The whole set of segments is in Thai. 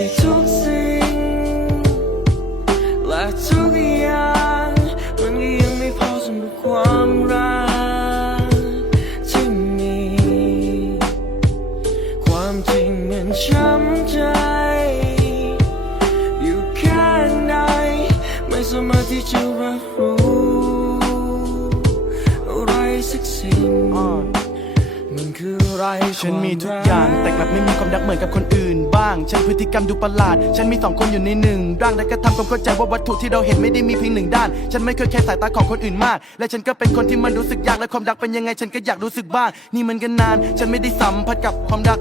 ให้ทุกสิ่งและทุกอย่างมันก็ยังไม่พอสำหรับความรักที่มี ความจริงมันช้ำใจ อยู่แค่ไหนไม่สมาที่จะพูด ฉันมีทุกอย่าง แต่กลับไม่มีความรักเหมือนกับคนอื่น บ้าง ฉันพฤติกรรมดูประหลาด ฉันมีสองคนอยู่ในหนึ่งร่างและก็ทำความเข้าใจว่าวัตถุที่เราเห็นไม่ได้มีเพียงหนึ่งด้าน ฉันไม่เคยแค่สายตาของคนอื่นมาก และฉันก็เป็นคนที่มันรู้สึกยากและความรักเป็นยังไง ฉันก็อยากรู้สึกบ้าง นี่มันกันนาน ฉันไม่ได้สัมผัสกับความรัก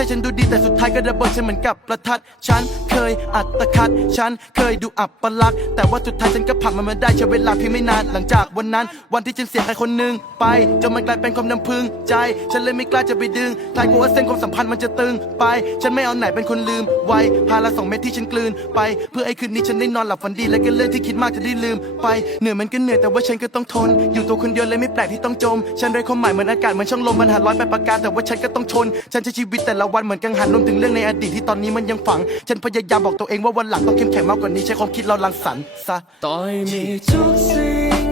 ช่ฉันดูดีแต่สุดท้ายก็ระเบิดฉันเหมือนกับประทัด ฉันเคยอัตคัด ฉันเคยดูอับปลักษ์แต่ว่าสุดท้ายฉันก็ผ่านมันมาได้ใช้เวลาเพียงไม่นานหลังจากวันนั้น วันที่ฉันเสียใครคนหนึ่งไปจนมันกลายเป็นความน้ำพึงใจ ฉันเลยไม่กล้าจะไปดึงทายกลัวว่าเส้นความสัมพันธ์มันจะตึงไป ฉันไม่เอาไหนเป็นคนลืมไว้พาละสองเม็ดที่ฉันกลืนไป เพื่อไอ้คืนนี้ฉันได้นอนหลับฝันดีและก็เรื่องที่คิดมากจะได้ลืมไปเหนื่อยมันก็เหนื่อยแต่ว่าฉันก็ต้องทน อยู่ตัวคนเดียวเลยไม่แปลกที่ต้องจม ฉันไร้ความหมายเหมือนอากาศเหมือนช่องลมมันหาร้อยแปประกาแต่ว่าฉันก็ต้องชน ฉันใช้ชีวิตแต่ละวันเหมือนกังหันรวมถึงเรื่องในอดีตที่ตอนนี้มันยังฝัง ฉันพยายามบอกตัวเองว่าวันหลังต้องเข้มแข็งมากกว่านี้ใช้ความคิดเราลังสรรค์ซะต่อยมีทุกสิ่ง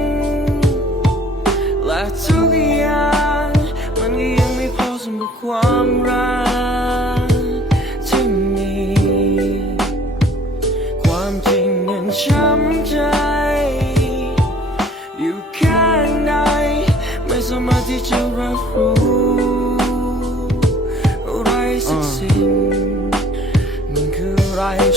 และทุกอย่างมันก็ยังไม่พอสำหรับความรักที่มีความจริงยังช้ำใจ อยู่ข้างในไม่สามารถที่จะรับรู้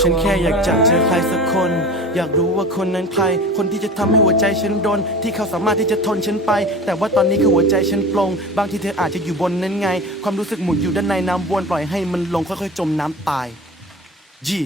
ฉันแค่อยากจะเจอใครสักคน อยากรู้ว่าคนนั้นใคร คนที่จะทำให้หัวใจฉันโดน ที่เขาสามารถที่จะทนฉันไป แต่ว่าตอนนี้คือหัวใจฉันปลง บางทีเธออาจจะอยู่บนนั้นไง ความรู้สึกหมุนอยู่ด้านในน้ำวนปล่อยให้มันลงค่อยๆ จมน้ำตายยี่